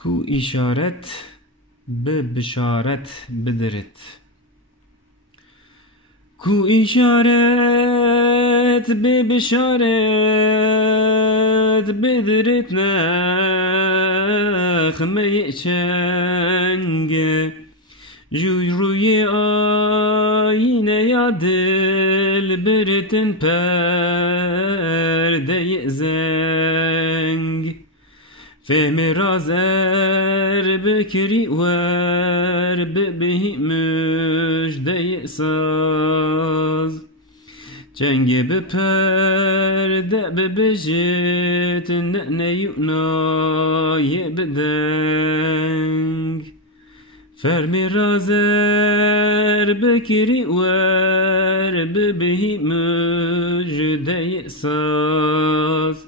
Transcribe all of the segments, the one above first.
کو işaret bi bişaret bidirit. Ku işaret bi bişaret bidirit nexme çenge Juyruye ayine ya dil biritin perde zeng Fehmi razer bikri ver bihi müjde saz Cenge bi perde bi bijit ne yunaye bideng Fermi razer bikri ver bihi müjde saz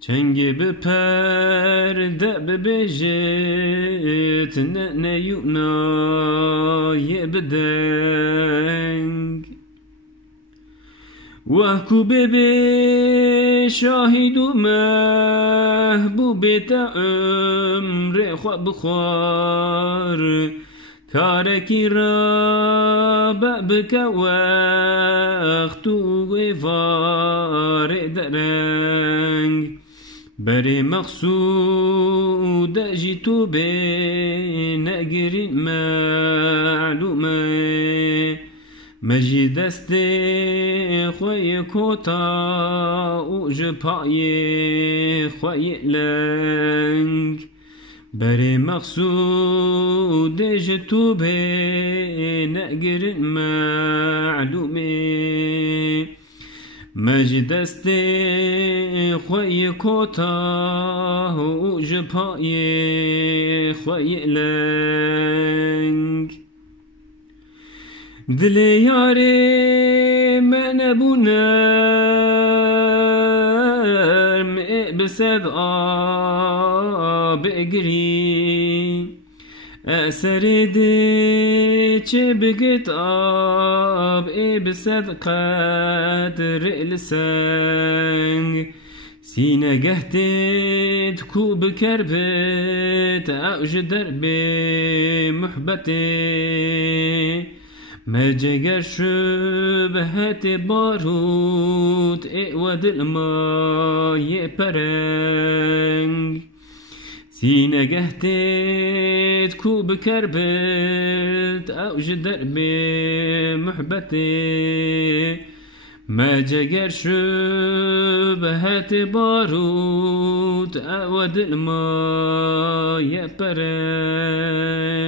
Çenge bi perde bi bijit ne yunaye bideng Vahku bebe şahidu mehbubet ömre xwa bixwar Kareki rabe bike vextu var dereng Beri maqsude jitu be negirin ma'lume Mecid deste خوی کوتا او جپای خوی لنگ بری مقصود جتو به نگر معلومه مجد دست خوی کوتا او جپای خوی لنگ دل یاری من بونرم بسد آب اگری اثر دی چه بگت آب بسد قدر لسنگ سینه گهتید کو بکربت اوج درب محبته مجگر شبهت باروت و دل مای پرنگ سینه گهتید کو بکربت اوج درب محبته مجگر شبهت باروت و دل مای پرنگ